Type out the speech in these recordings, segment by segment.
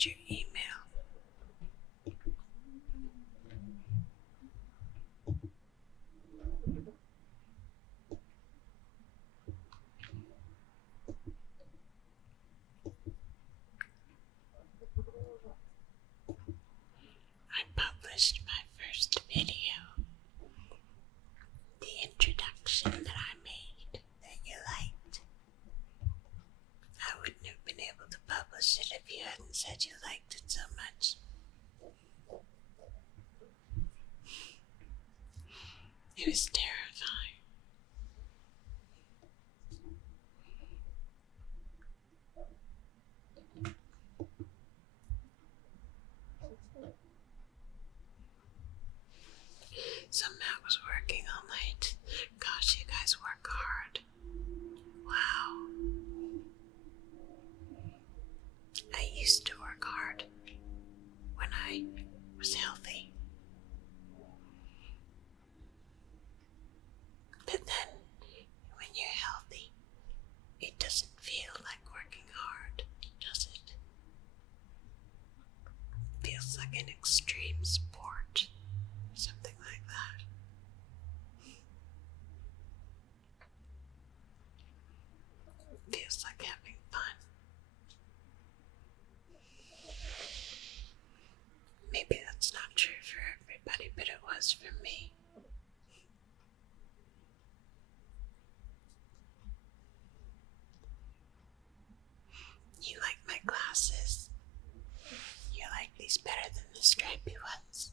get your email. I published my first video, the introduction that I made that you liked. I wouldn't have been able to publish it if you hadn't said you liked it so much. It was terrifying. Somehow I was working all night. Gosh, you guys work hard. Wow. I used to work hard when I was healthy. But then, when you're healthy, it doesn't feel like working hard, does it? It feels like an extreme sport, something like that. It feels like having fun. Maybe that's not true for everybody, but it was for me. You like my glasses? You like these better than the stripy ones?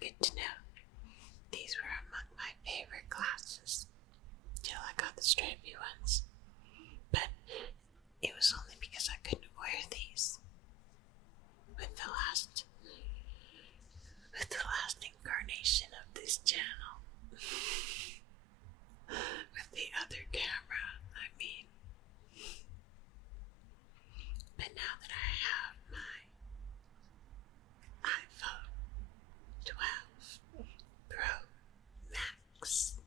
Good to know. These were among my favorite glasses till I got the stripy ones. But it was only because I couldn't wear these. With the last incarnation of this channel. With the other camera, I mean. But now that I have my iPhone 12 Pro Max,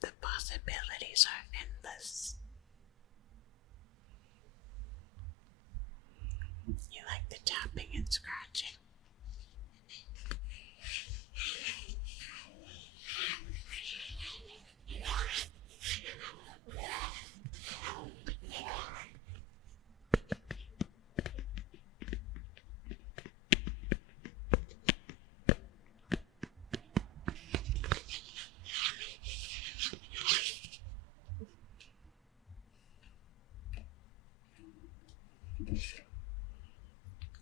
the possibilities are endless. You like the tapping and scratching?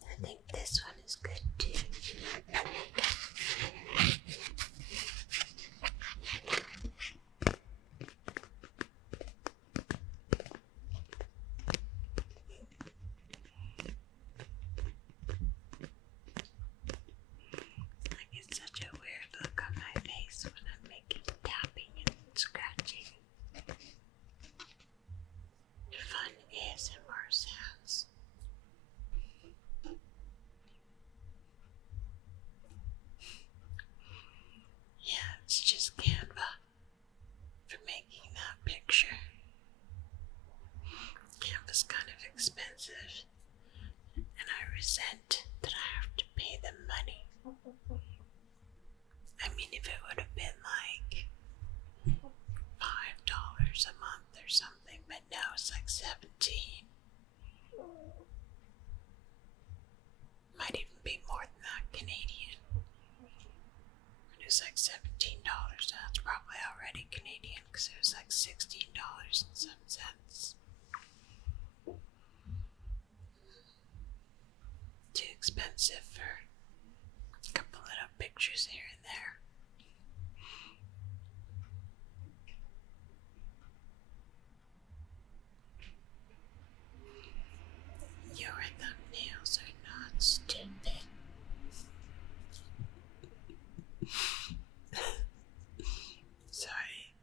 I think this one is good too. I get such a weird look on my face when I'm making tapping and scratching. Fun ASMR sounds. Yeah, it's just Canva for making that picture. Canva's kind of expensive, and I resent that I have to pay them money. I mean, if it would have been like $5 a month or something, but now it's like $17. Might even be more than that Canadian. It was like $17. That's probably already Canadian because it was like $16 and some cents. Too expensive for a couple little pictures here and there. Your thumbnails are not stupid. Sorry.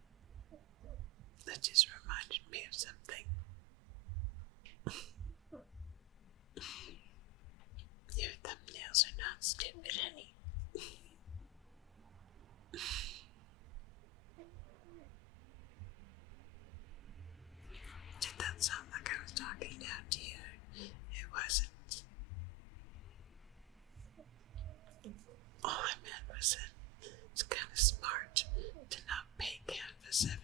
That just reminded me of something. Your thumbnails are wasn't. All I meant was that it's kind of smart to not pay Canva $17.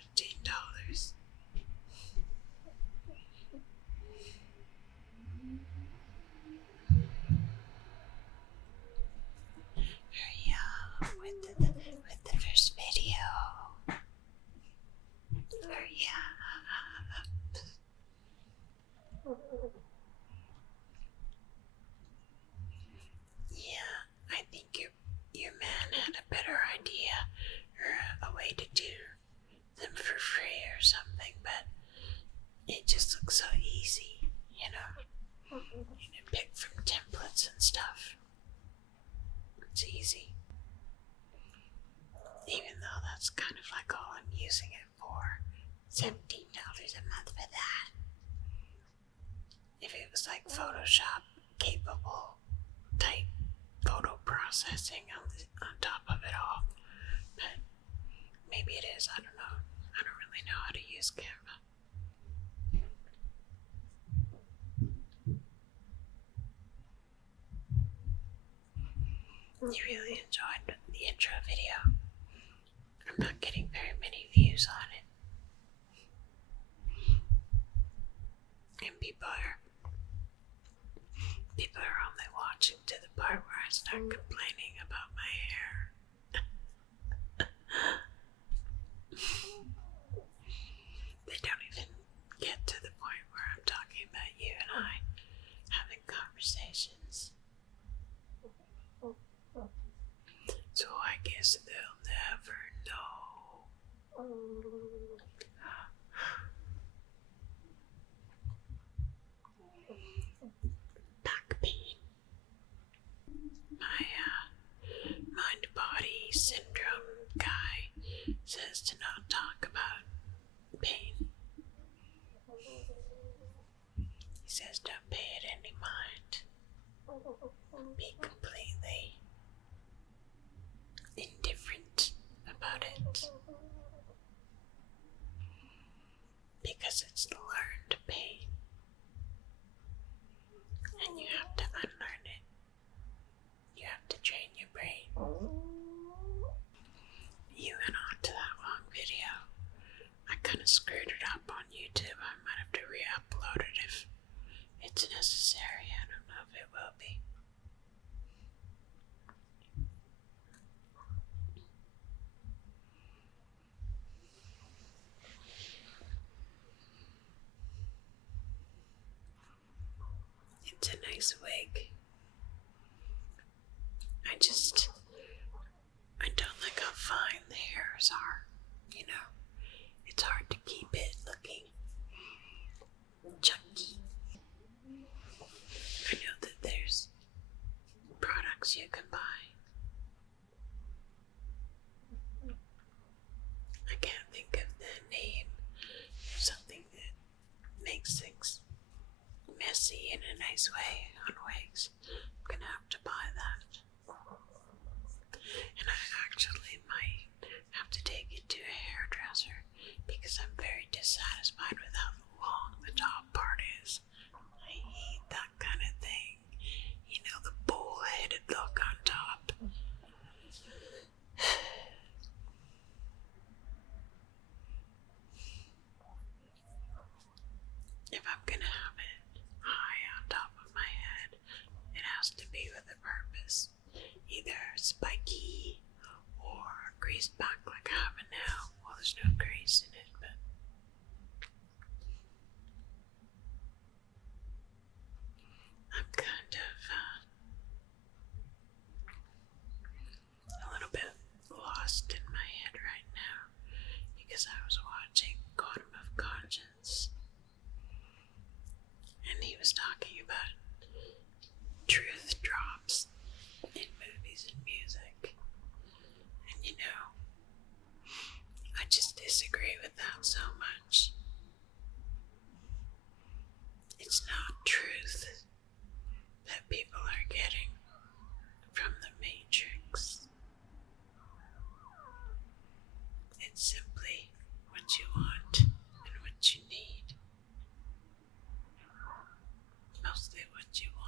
Hurry up with the first video. Hurry up. Yeah, I think your man had a better idea or a way to do them for free or something, but it just looks so easy, you know. You can pick from templates and stuff. It's easy. Even though that's kind of like all I'm using it for. $17 a month for that. If it was like Photoshop capable type photo processing on top of it all. But maybe it is, I don't know. I don't really know how to use Canva. You really enjoyed the intro video. I'm not getting very many views on it. And people are only watching to the part where I start complaining about my hair. They don't even get to the point where I'm talking about you and I having conversations. So I guess they'll never know. Back pain. My mind-body syndrome guy says to not talk about pain. He says don't pay it any mind. Be completely indifferent about it. Because it's learned pain. And you have to unlearn it. You have to train your brain. You went on to that long video. I kind of screwed it up on YouTube. I might have to re-upload it if it's necessary. I don't know if it will be. It's a nice wig. I don't like how fine the hairs are, you know. It's hard to keep it looking chunky. I know that there's products you can buy. I can't think of the name. Something that makes things messy in a nice way on wigs. I'm gonna have to buy that. And I actually might have to take it to a hairdresser because I'm very dissatisfied with how long the top part is. I hate that kind of thing. You know, the bull-headed look on top. If I'm gonna have it high on top of my head, it has to be with a purpose. Either spiky or greased back like I have it now. Well, there's no grease in it, but I'm kind of a little bit lost in my head right now because I was watching Quantum of Conscience and he was talking about truth drops in movies and music. And you know, I just disagree with that so much. It's not truth that people are getting from the Matrix. It's simply what you want and what you need. Mostly what you want.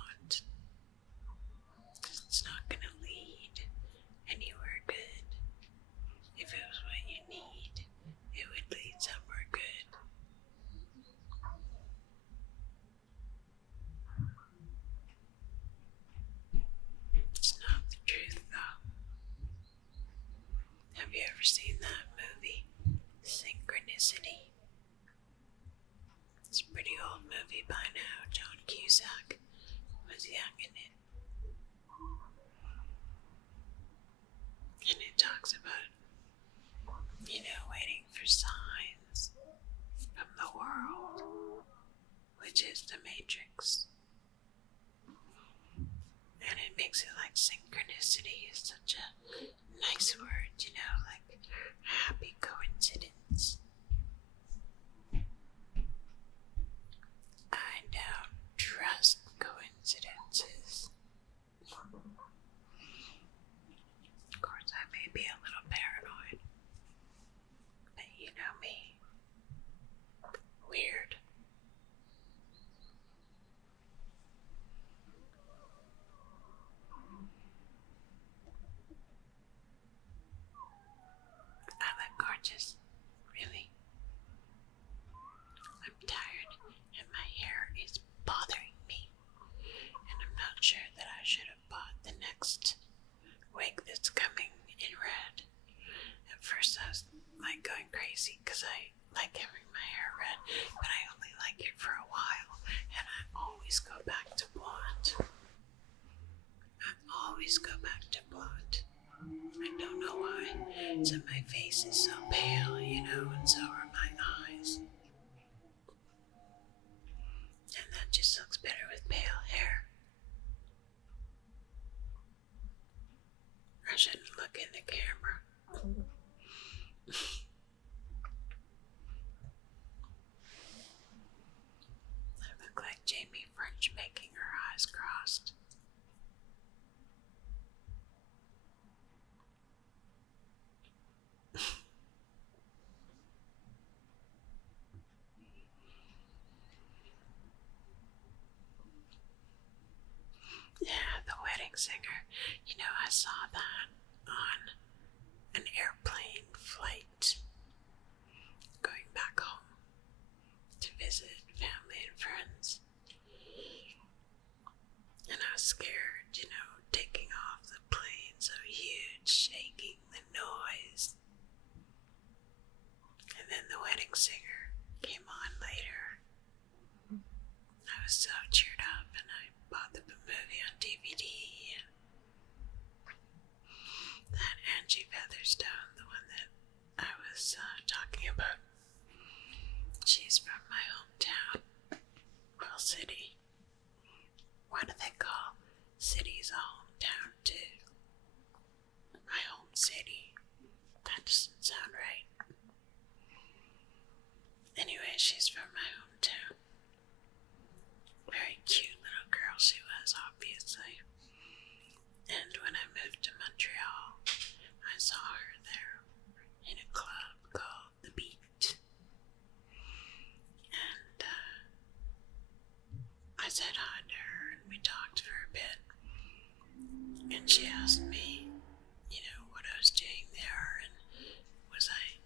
was young in it. And it talks about, waiting for signs from the world, which is the Matrix. And it makes it like synchronicity is such a nice word, like happy coincidence. I don't trust coincidences. Of course, I may be a little paranoid, but you know me. Weird. I look gorgeous. Really. I'm tired and my hair is bothering me. And I'm not sure that I should have bought the next wig that's coming in red. At first I was like going crazy because I like having my hair red, but I only like it for a while and I always go back to blonde. I always go back to blonde. I don't know why. So my face is so pale, and so are my eyes. And that just looks better with pale hair. I shouldn't look in the camera. I look like Jamie French making her eyes crossed. Yeah, The Wedding Singer. I saw that on an airplane flight going back home to visit family and friends. And I was scared, taking off the plane so huge, shaking the noise. And then The Wedding Singer came on later. I was so cheered up and I bought the movie on DVD. And that Angie Featherstone, the one that I was talking about, she's from my hometown, Well City. Why do they call cities a hometown too? My home city. That doesn't sound right. Anyway, she's from my hometown. Very cute little girl she was, obviously. And when I moved to Montreal, I saw her there in a club called The Beat. And I said hi to her and we talked for a bit. And she asked me, what I was doing there and was I,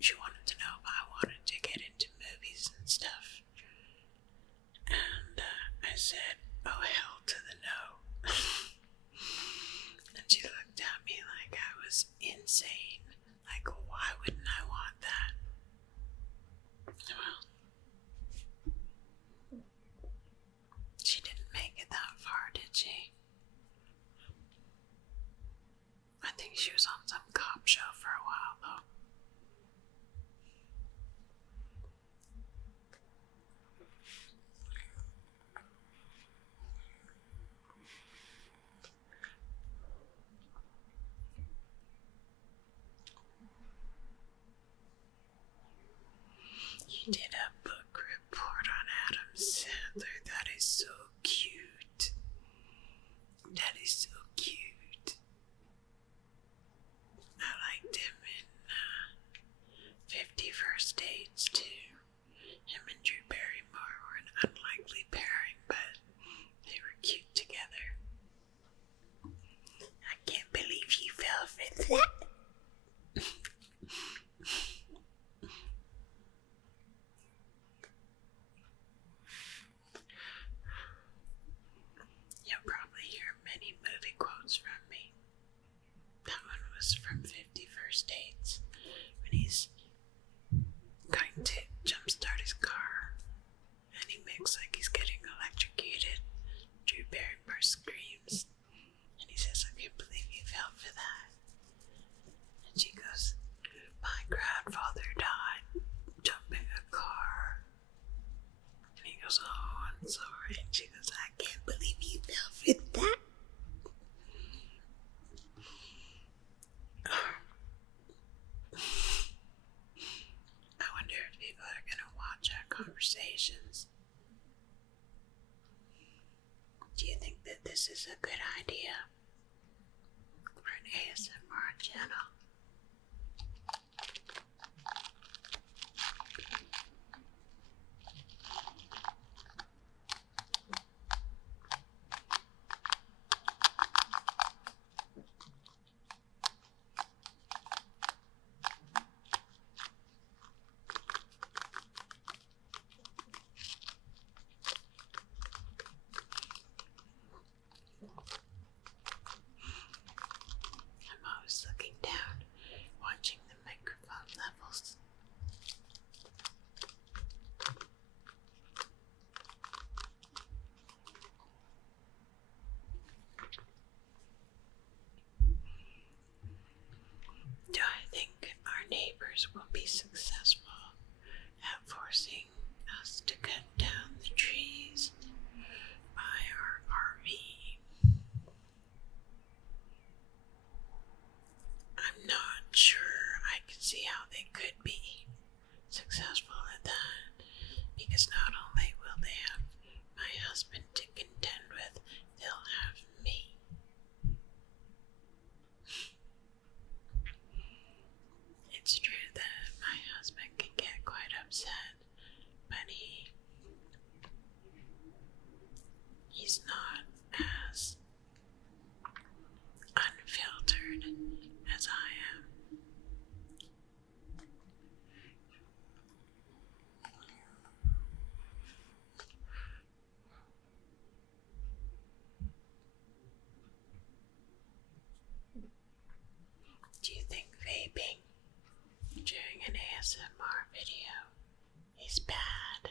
she wanted to know if I wanted to get into movies and stuff. And I said, oh, hell to the no. And she looked at me like I was insane. Like, why wouldn't I want that? Well, she didn't make it that far, did she? I think she was on some cop show for a while, though. You did a book report on Adam Sandler. That is so cute. That is so cute. I liked conversations. Do you think that this is a good idea for an ASMR channel? I'm always looking down, watching the microphone levels. Do I think our neighbors will be successful at forcing us to cut down the trees by our RV? I'm not sure I can see how they could be successful at that, because not only will they have my husband to contend with, they'll have me. It's true that my husband can get quite upset, but he's not as unfiltered as I am. Do you think vaping during an ASMR video is bad?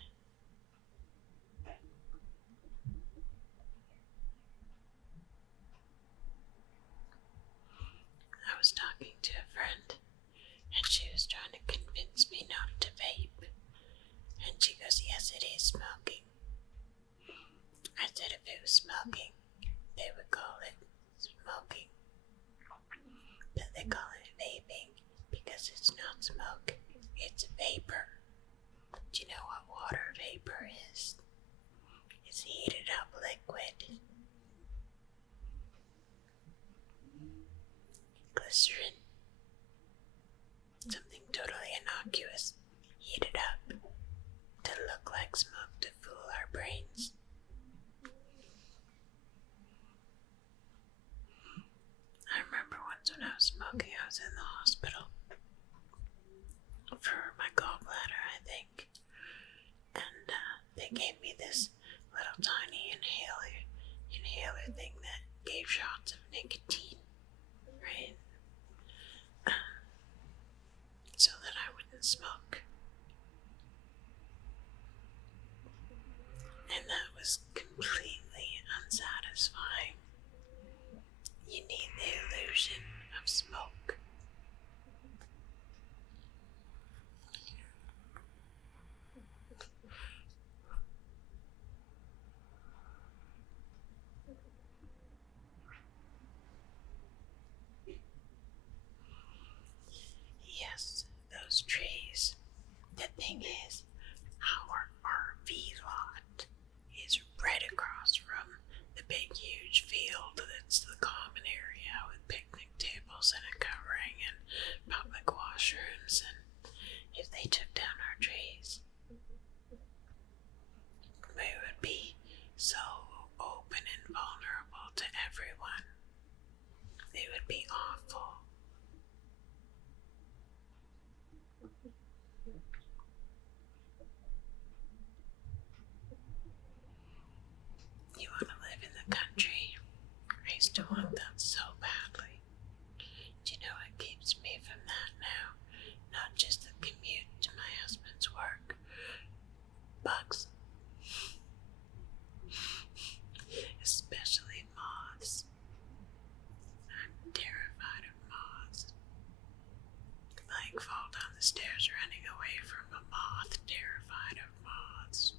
I was talking to a friend, and she was trying to convince me not to vape. And she goes, yes, it is smoking. I said if it was smoking, they would call it smoking. But they call it vaping because it's not smoke, it's vapor. Do you know what water vapor is? It's heated up liquid. Glycerin. Something totally innocuous, heated up to look like smoke to fool our brains. I remember once when I was smoking, I was in the hospital for my gallbladder, I think, and they gave me this little tiny inhaler thing that gave shots of nicotine, right? So that I wouldn't smoke. And that was completely unsatisfying. You need the illusion of smoke. Yes, those trees. The thing is, our RV lot is right across from the big huge field that's the common area with picnic tables and a covering and public washrooms, and if they took down our trees, we would be so open and vulnerable to everyone. It would be awful. You want to live in the country? I used to want that so badly. Do you know what keeps me from that now? Not just the commute to my husband's work. Bugs. Especially moths. I'm terrified of moths. Like fall down the stairs running away from a moth, terrified of moths.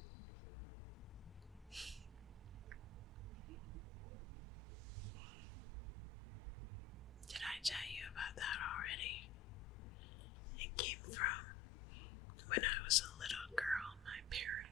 Did I tell you about that already? It came from when I was a little girl. My parents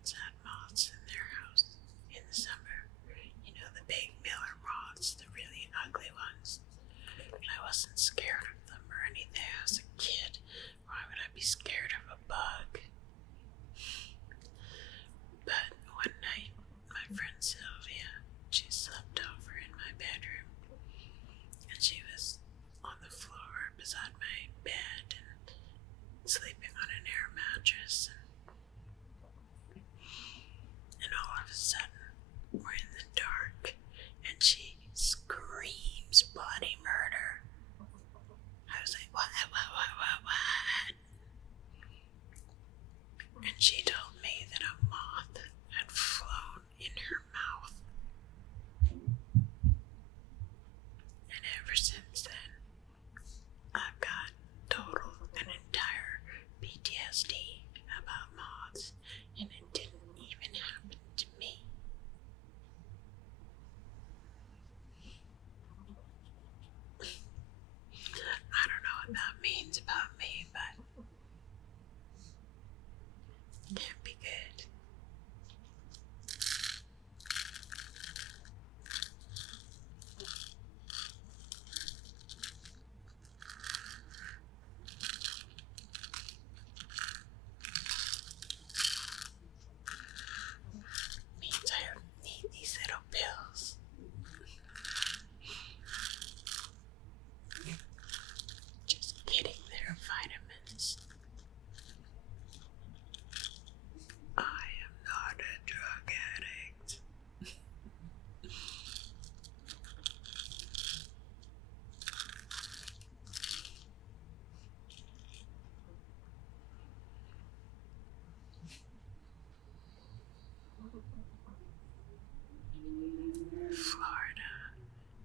Florida.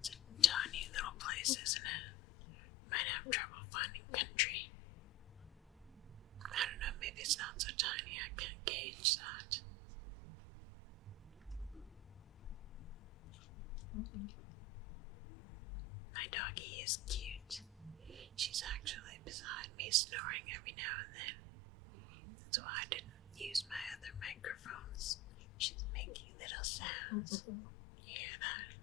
It's a tiny little place, isn't it? Might have trouble finding country. I don't know, maybe it's not so tiny, I can't gauge that. My doggie is cute. She's actually beside me snoring every now and then. That's why I didn't use my other microphones. She's making little sounds. You hear that?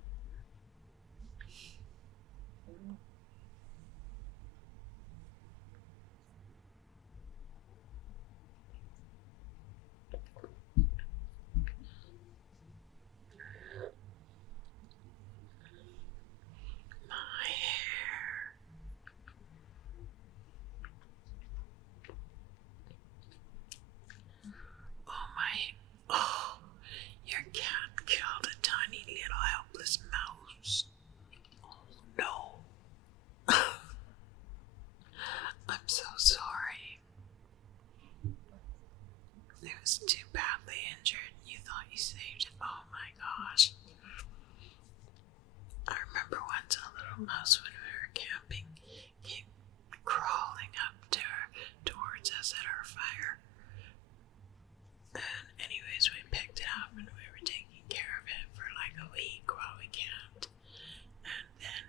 My hair. Oh, your cat killed a tiny little helpless mouse. Oh no. I'm so sorry. It was too badly injured. You thought you saved it. Oh my gosh. I remember once a little mouse when we were camping came crawling up towards us at our fire. And anyways, we picked it up and we were taking care of it for like a week while we camped. And then,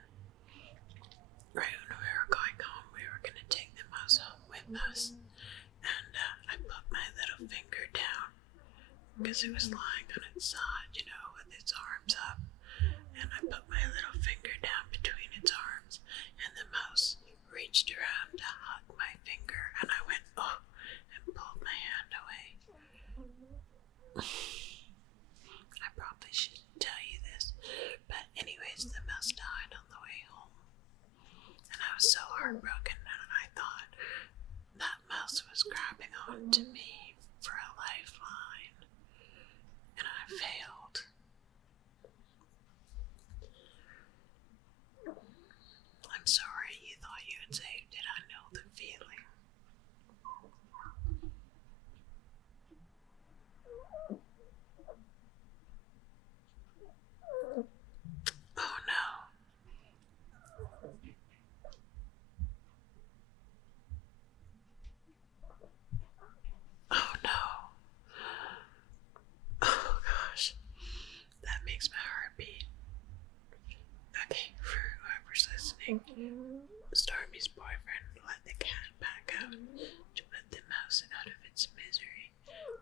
right when we were going home, we were going to take the mouse home with us. And I put my little finger down because it was lying on its side, you know, with its arms up. And I put my little finger down between its arms, and the mouse reached around to hug my finger, and I went, oh, and pulled my hand away. I probably shouldn't tell you this, but anyways, the mouse died on the way home. And I was so heartbroken, and I thought that mouse was grabbing onto me for a lifeline, and I failed. I'm sorry you thought you had saved it. I know the feeling. Oh no. Oh no. Oh gosh. That makes my heart beat. Okay, for whoever's listening, Stormy's boyfriend let the cat back out to put the mouse out of its misery,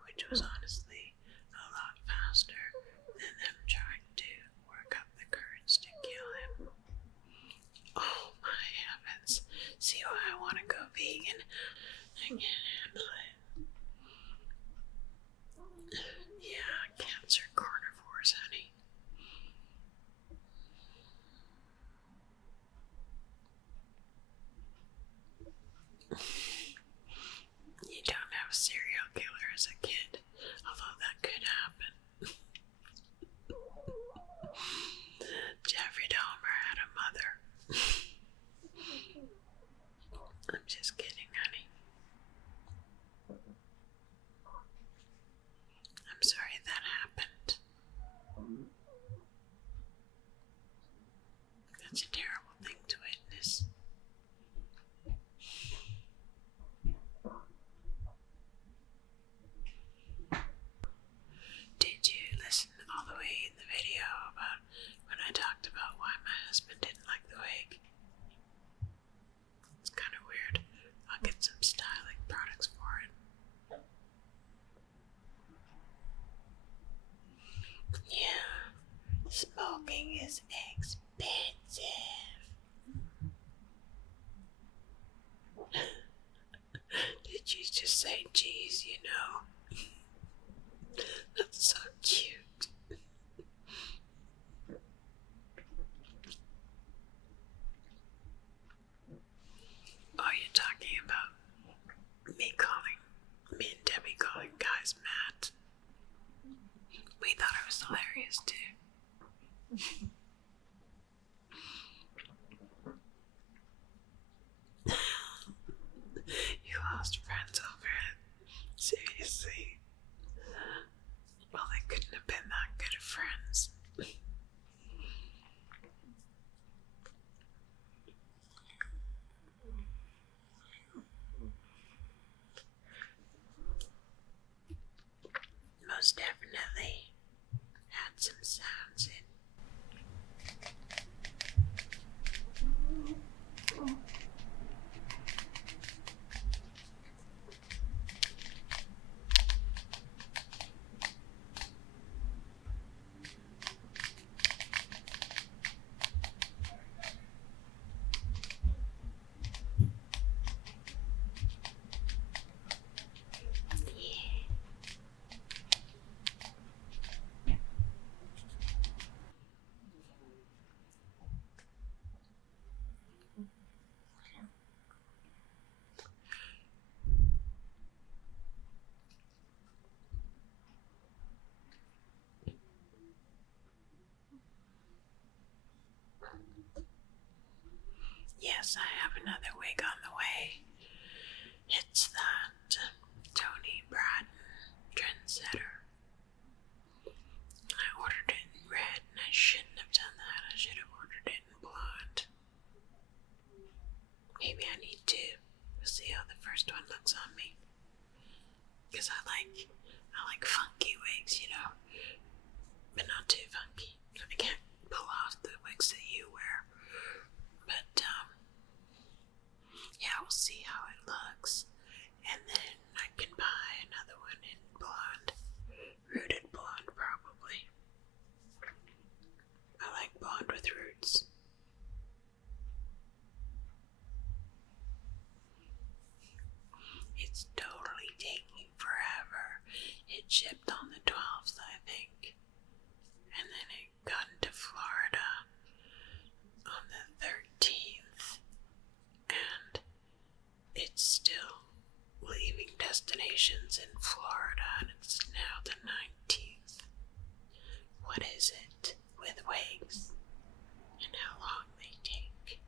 which was honestly a lot faster than them trying to work up the courage to kill him. Oh my heavens. See why I want to go vegan? I can't handle it. Yeah, cats are carnivores, honey. You don't have a serial killer as a kid, although that could happen. Jeffrey Dahmer had a mother. I'm just kidding, honey. I'm sorry that happened. That's a terrible thing to witness. Did you listen all the way in the video about when I talked about why my husband didn't like the wig? It's kind of weird. I'll get some styling products for it. Yeah, smoking is expensive. Did you just say geez, you know? That's so cute. Oh, you're talking about me and Debbie calling guys Matt. We thought it was hilarious too. You lost friends over it. Seriously. Well, they couldn't have definitely add some sounds in. Yes, I have another wig on the way. It's that Tony Bratton Trendsetter. I ordered it in red and I shouldn't have done that. I should have ordered it in blonde. Maybe I need to. We'll see how the first one looks on me. Because I like funky wigs, you know. But not too funky. I can't pull off the wigs that you wear. But, yeah, we'll see how it looks. And then I can buy another one in blonde. Rooted blonde, probably. I like blonde with roots. It's totally taking forever. It shipped on the 12th, I think. And then it got into Florida on the 13th. And it's still leaving destinations in Florida, and it's now the 19th. What is it with wigs and how long they take?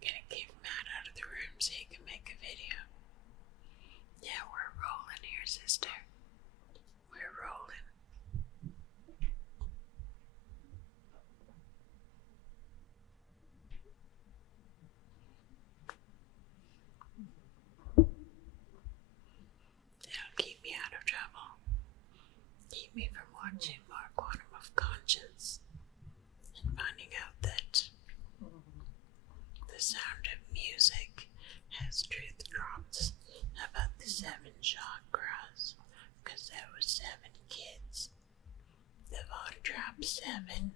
Gonna keep Matt out of the room so he can make a video. Yeah, we're rolling here, sister. We're rolling. It'll keep me out of trouble. Keep me from watching more Quantum of Conscience and finding out that the Sound of Music has truth drops about the 7 chakras, because there were 7 kids. The Von Trapp 7